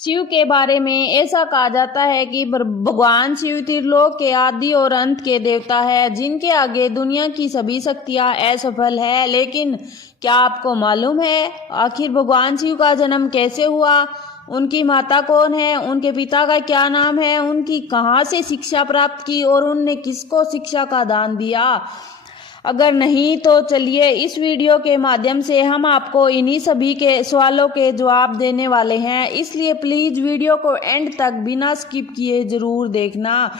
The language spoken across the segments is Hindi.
शिव के बारे में ऐसा कहा जाता है कि भगवान शिव त्रिलोक के आदि और अंत के देवता है, जिनके आगे दुनिया की सभी शक्तियां असफल है। लेकिन क्या आपको मालूम है आखिर भगवान शिव का जन्म कैसे हुआ? उनकी माता कौन है? उनके पिता का क्या नाम है? उनकी कहाँ से शिक्षा प्राप्त की और उनने किसको शिक्षा का दान दिया? अगर नहीं तो चलिए इस वीडियो के माध्यम से हम आपको इन्हीं सभी के सवालों के जवाब देने वाले हैं, इसलिए प्लीज वीडियो को एंड तक बिना स्किप किए जरूर देखना।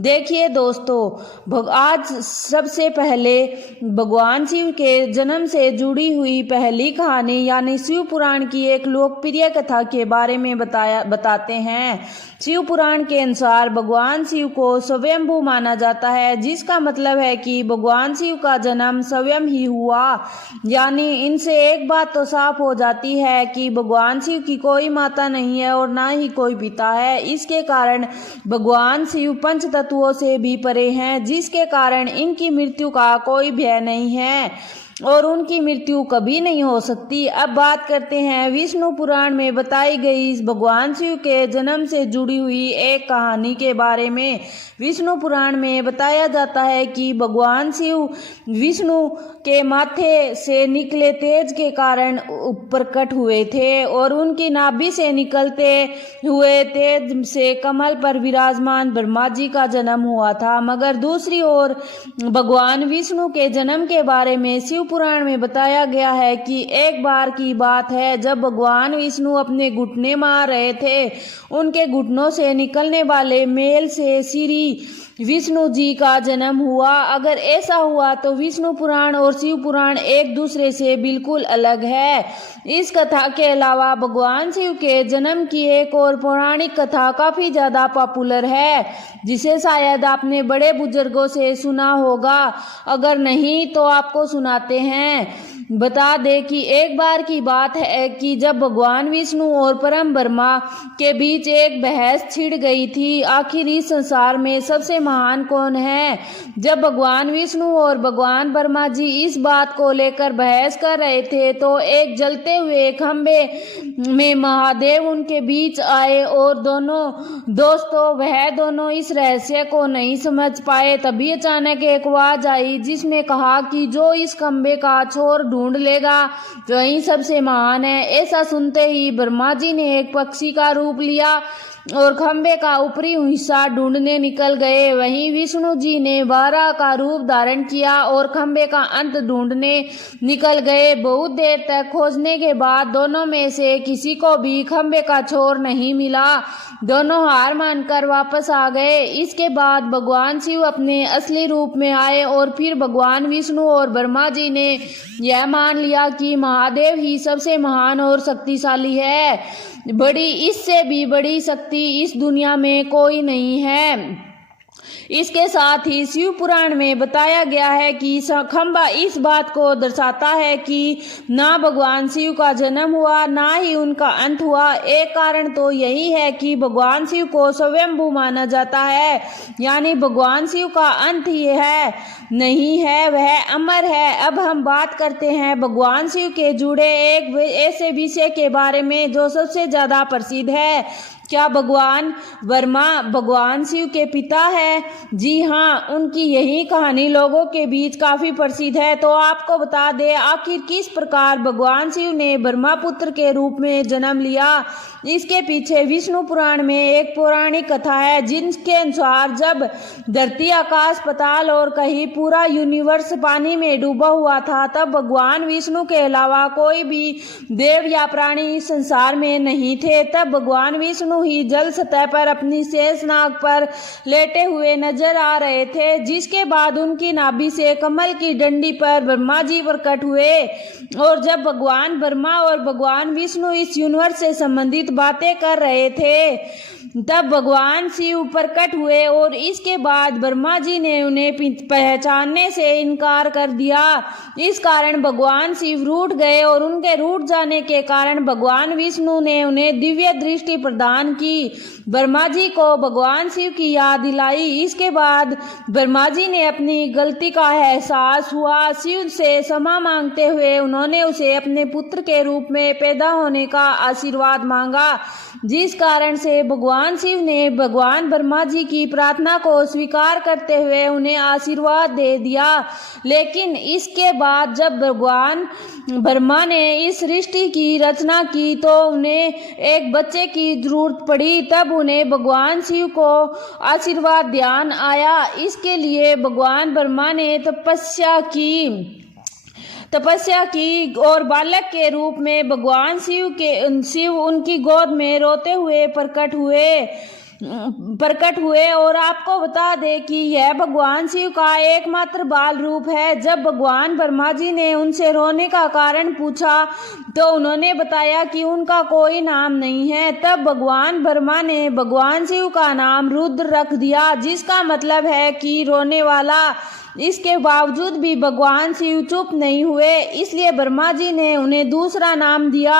देखिए दोस्तों, आज सबसे पहले भगवान शिव के जन्म से जुड़ी हुई पहली कहानी यानी शिव पुराण की एक लोकप्रिय कथा के बारे में बताते हैं। शिव पुराण के अनुसार भगवान शिव को स्वयंभू माना जाता है, जिसका मतलब है कि भगवान शिव का जन्म स्वयं ही हुआ। यानी इनसे एक बात तो साफ हो जाती है कि भगवान शिव की कोई माता नहीं है और ना ही कोई पिता है। इसके कारण भगवान शिव पंच तत्वों से भी परे हैं, जिसके कारण इनकी मृत्यु का कोई भय नहीं है और उनकी मृत्यु कभी नहीं हो सकती। अब बात करते हैं विष्णु पुराण में बताई गई भगवान शिव के जन्म से जुड़ी हुई एक कहानी के बारे में। विष्णु पुराण में बताया जाता है कि भगवान शिव विष्णु के माथे से निकले तेज के कारण प्रकट हुए थे और उनकी नाभि से निकलते हुए तेज से कमल पर विराजमान ब्रह्मा जी का जन्म हुआ था। मगर दूसरी ओर भगवान विष्णु के जन्म के बारे में शिव पुराण में बताया गया है कि एक बार की बात है जब भगवान विष्णु अपने घुटने मार रहे थे, उनके घुटनों से निकलने वाले मेल से श्री विष्णु जी का जन्म हुआ। अगर ऐसा हुआ तो विष्णु पुराण और शिव पुराण एक दूसरे से बिल्कुल अलग है। इस कथा के अलावा भगवान शिव के जन्म की एक और पौराणिक कथा काफी ज्यादा पॉपुलर है, जिसे शायद आपने बड़े बुजुर्गों से सुना होगा। अगर नहीं तो आपको सुनाते हैं। बता दे कि एक बार की बात है कि जब भगवान विष्णु और परम ब्रह्मा के बीच एक बहस छिड़ गई थी, आखिर इस संसार में सबसे महान कौन है। जब भगवान विष्णु और भगवान ब्रह्मा जी इस बात को लेकर बहस कर रहे थे तो एक जलते हुए खंबे में महादेव उनके बीच आए और वह दोनों इस रहस्य को नहीं समझ पाए। तभी अचानक एक आवाज आई जिसमें कहा कि जो इस खंबे का छोर ढूंढ लेगा वही सबसे महान है। ऐसा सुनते ही ब्रह्मा जी ने एक पक्षी का रूप लिया और खंबे का ऊपरी हिस्सा ढूंढने निकल गए। वहीं विष्णु जी ने वारा का रूप धारण किया और खंबे का अंत ढूंढने निकल गए। बहुत देर तक खोजने के बाद दोनों में से किसी को भी खंबे का छोर नहीं मिला। दोनों हार मानकर वापस आ गए। इसके बाद भगवान शिव अपने असली रूप में आए और फिर भगवान विष्णु और ब्रह्मा जी ने यह मान लिया कि महादेव ही सबसे महान और शक्तिशाली है। इससे भी बड़ी शक्ति इस दुनिया में कोई नहीं है। इसके साथ ही शिव पुराण में बताया गया है कि खंबा इस बात को दर्शाता है कि ना भगवान शिव का जन्म हुआ ना ही उनका अंत हुआ। एक कारण तो यही है कि भगवान शिव को स्वयंभू माना जाता है, यानी भगवान शिव का अंत ही है नहीं है, वह अमर है। अब हम बात करते हैं भगवान शिव के जुड़े एक ऐसे विषय के बारे में जो सबसे ज्यादा प्रसिद्ध है। क्या भगवान ब्रह्मा भगवान शिव के पिता है? जी हाँ, उनकी यही कहानी लोगों के बीच काफी प्रसिद्ध है। तो आपको बता दें आखिर किस प्रकार भगवान शिव ने ब्रह्मा पुत्र के रूप में जन्म लिया। इसके पीछे विष्णु पुराण में एक पौराणिक कथा है जिनके अनुसार जब धरती आकाश पाताल और कहीं पूरा यूनिवर्स पानी में डूबा हुआ था, तब भगवान विष्णु के अलावा कोई भी देव या प्राणी संसार में नहीं थे। तब भगवान विष्णु ही जल सतह पर अपनी शेष नाग पर लेटे हुए नजर आ रहे थे, जिसके बाद उनकी नाभि से कमल की डंडी पर ब्रह्मा जी प्रकट हुए। और जब भगवान ब्रह्मा और भगवान विष्णु इस यूनिवर्स से संबंधित बातें कर रहे थे, तब भगवान शिव प्रकट हुए और इसके बाद ब्रह्मा जी ने उन्हें पहचानने से इनकार कर दिया। इस कारण भगवान शिव रूठ गए और उनके रूठ जाने के कारण भगवान विष्णु ने उन्हें दिव्य दृष्टि प्रदान भगवान की। ब्रह्मा जी को भगवान शिव की याद दिलाई। इसके बाद ब्रह्मा जी ने अपनी गलती का एहसास हुआ। शिव से क्षमा मांगते हुए उन्होंने उसे अपने पुत्र के रूप में पैदा होने का आशीर्वाद मांगा, जिस कारण से भगवान शिव ने भगवान ब्रह्मा जी की प्रार्थना को स्वीकार करते हुए उन्हें आशीर्वाद दे दिया। लेकिन इसके बाद जब भगवान ब्रह्मा ने इस सृष्टि की रचना की तो उन्हें एक बच्चे की जरूरत पड़ी। तब उन्हें भगवान शिव को आशीर्वाद ध्यान आया। इसके लिए भगवान ब्रह्मा ने तपस्या की और बालक के रूप में भगवान शिव उनकी गोद में रोते हुए प्रकट हुए। और आपको बता दें कि यह भगवान शिव का एकमात्र बाल रूप है। जब भगवान ब्रह्मा जी ने उनसे रोने का कारण पूछा तो उन्होंने बताया कि उनका कोई नाम नहीं है। तब भगवान ब्रह्मा ने भगवान शिव का नाम रुद्र रख दिया, जिसका मतलब है कि रोने वाला। इसके बावजूद भी भगवान शिव चुप नहीं हुए, इसलिए ब्रह्मा जी ने उन्हें दूसरा नाम दिया।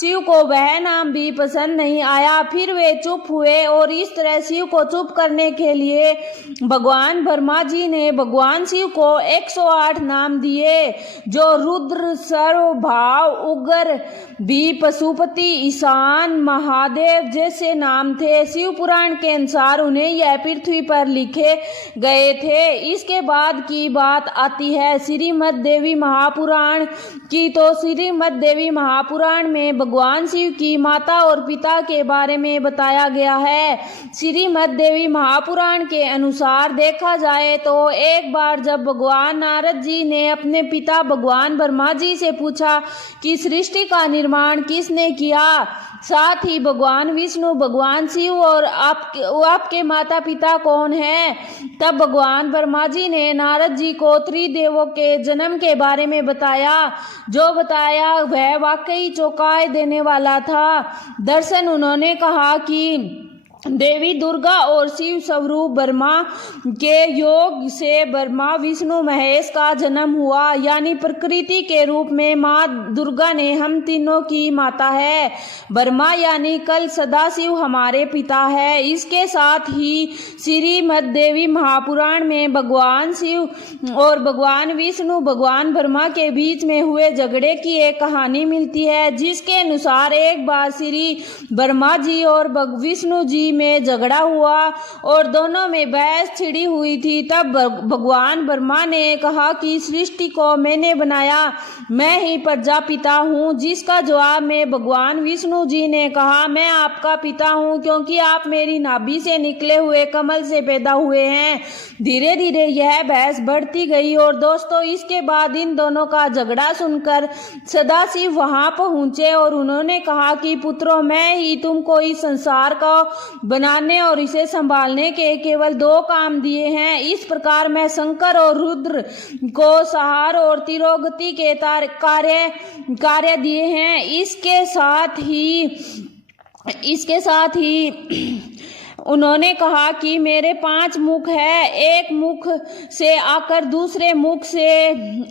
शिव को वह नाम भी पसंद नहीं आया, फिर वे चुप हुए और इस तरह शिव को चुप करने के लिए भगवान ब्रह्मा जी ने भगवान शिव को 108 नाम दिए, जो रुद्र, सर्वभाव, उग्र, भी, पशुपति, ईशान, महादेव जैसे नाम थे। शिव पुराण के अनुसार उन्हें यह पृथ्वी पर लिखे गए थे। इसके बाद की बात आती है श्रीमद् देवी महापुराण की। तो श्रीमद् देवी महापुराण में भगवान शिव की माता और पिता के बारे में बताया गया है। श्रीमद् देवी महापुराण के अनुसार देखा जाए तो एक बार जब भगवान नारद जी ने अपने पिता भगवान ब्रह्मा जी से पूछा कि सृष्टि का निर्माण किसने किया, साथ ही भगवान विष्णु, भगवान शिव और आपके माता पिता कौन हैं, तब भगवान ब्रह्मा जी ने नारद जी को त्रिदेवों के जन्म के बारे में बताया। जो बताया वह वाकई चौंका देने वाला था। दर्शन उन्होंने कहा कि देवी दुर्गा और शिव स्वरूप ब्रह्मा के योग से ब्रह्मा, विष्णु, महेश का जन्म हुआ। यानी प्रकृति के रूप में माँ दुर्गा ने हम तीनों की माता है। ब्रह्मा यानी कल सदाशिव हमारे पिता है। इसके साथ ही श्रीमद् देवी महापुराण में भगवान शिव और भगवान विष्णु, भगवान ब्रह्मा के बीच में हुए झगड़े की एक कहानी मिलती है, जिसके अनुसार एक बार श्री ब्रह्मा जी और विष्णु जी में झगड़ा हुआ और दोनों में बहस छिड़ी हुई थी। तब भगवान ब्रह्मा ने कहा कि सृष्टि को मैंने बनाया, मैं ही प्रजापिता हूँ, जिसका जवाब में भगवान विष्णु जी ने कहा मैं आपका पिता हूँ, क्योंकि आप मेरी नाभि से निकले हुए कमल से पैदा हुए हैं। धीरे धीरे यह बहस बढ़ती गई और दोस्तों इसके बाद इन दोनों का झगड़ा सुनकर सदाशिव वहां पहुंचे और उन्होंने कहा कि पुत्रों, मैं ही तुमको इस संसार को बनाने और इसे संभालने के केवल 2 काम दिए हैं। इस प्रकार मैं शंकर और रुद्र को संहार और तिरोगति के कार्य दिए हैं। इसके साथ ही उन्होंने कहा कि मेरे 5 मुख है, एक मुख से आकर, दूसरे मुख से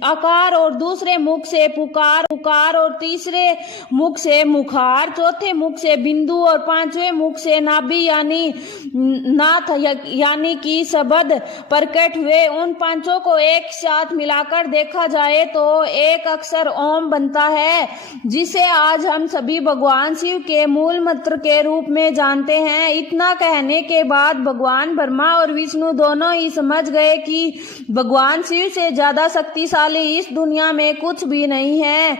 आकार और दूसरे मुख से पुकार और तीसरे मुख से मुखार, चौथे मुख से बिंदु और 5वें मुख से नाभि यानी नाथ यानी कि शब्द प्रकट हुए। उन 5 को एक साथ मिलाकर देखा जाए तो एक अक्षर ओम बनता है, जिसे आज हम सभी भगवान शिव के मूल मंत्र के रूप में जानते हैं। इतना कहने के बाद भगवान ब्रह्मा और विष्णु दोनों ही समझ गए कि भगवान शिव से ज्यादा शक्तिशाली इस दुनिया में कुछ भी नहीं है।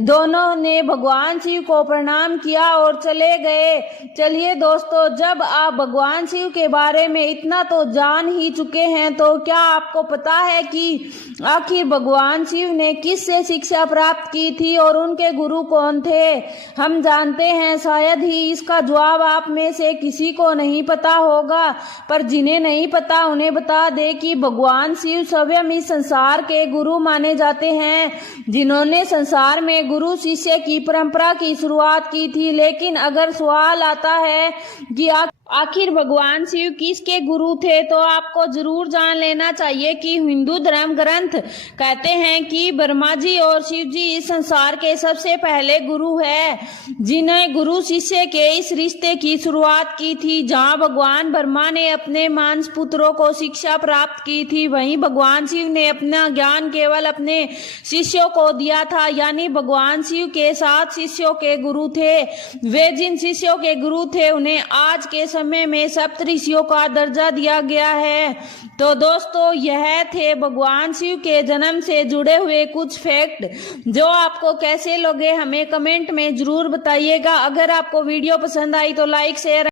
दोनों ने भगवान शिव को प्रणाम किया और चले गए। चलिए दोस्तों, जब आप भगवान शिव के बारे में इतना तो जान ही चुके हैं, तो क्या आपको पता है कि आखिर भगवान शिव ने किससे शिक्षा प्राप्त की थी और उनके गुरु कौन थे? हम जानते हैं, शायद ही इसका जवाब आप में से किसी को नहीं पता होगा, पर जिन्हें नहीं पता उन्हें बता दे कि भगवान शिव स्वयं इस संसार के गुरु माने जाते हैं, जिन्होंने संसार में गुरु शिष्य की परंपरा की शुरुआत की थी। लेकिन अगर सवाल आता है कि आखिर भगवान शिव किसके गुरु थे? तो आपको जरूर जान लेना चाहिए कि हिंदू धर्म ग्रंथ कहते हैं कि ब्रह्मा जी और शिव जी इस संसार के सबसे पहले गुरु है, जिन्हें गुरु शिष्य के इस रिश्ते की शुरुआत की थी। जहां भगवान ब्रह्मा ने अपने मानस पुत्रों को शिक्षा प्राप्त की थी, वहीं भगवान शिव ने अपना ज्ञान केवल अपने शिष्यों को दिया था। यानी भगवान शिव के 7 शिष्यों के गुरु थे। वे जिन शिष्यों के गुरु थे उन्हें आज के समय में सप्तऋषियों का दर्जा दिया गया है। तो दोस्तों, यह थे भगवान शिव के जन्म से जुड़े हुए कुछ फैक्ट, जो आपको कैसे लगे हमें कमेंट में जरूर बताइएगा। अगर आपको वीडियो पसंद आई तो लाइक शेयर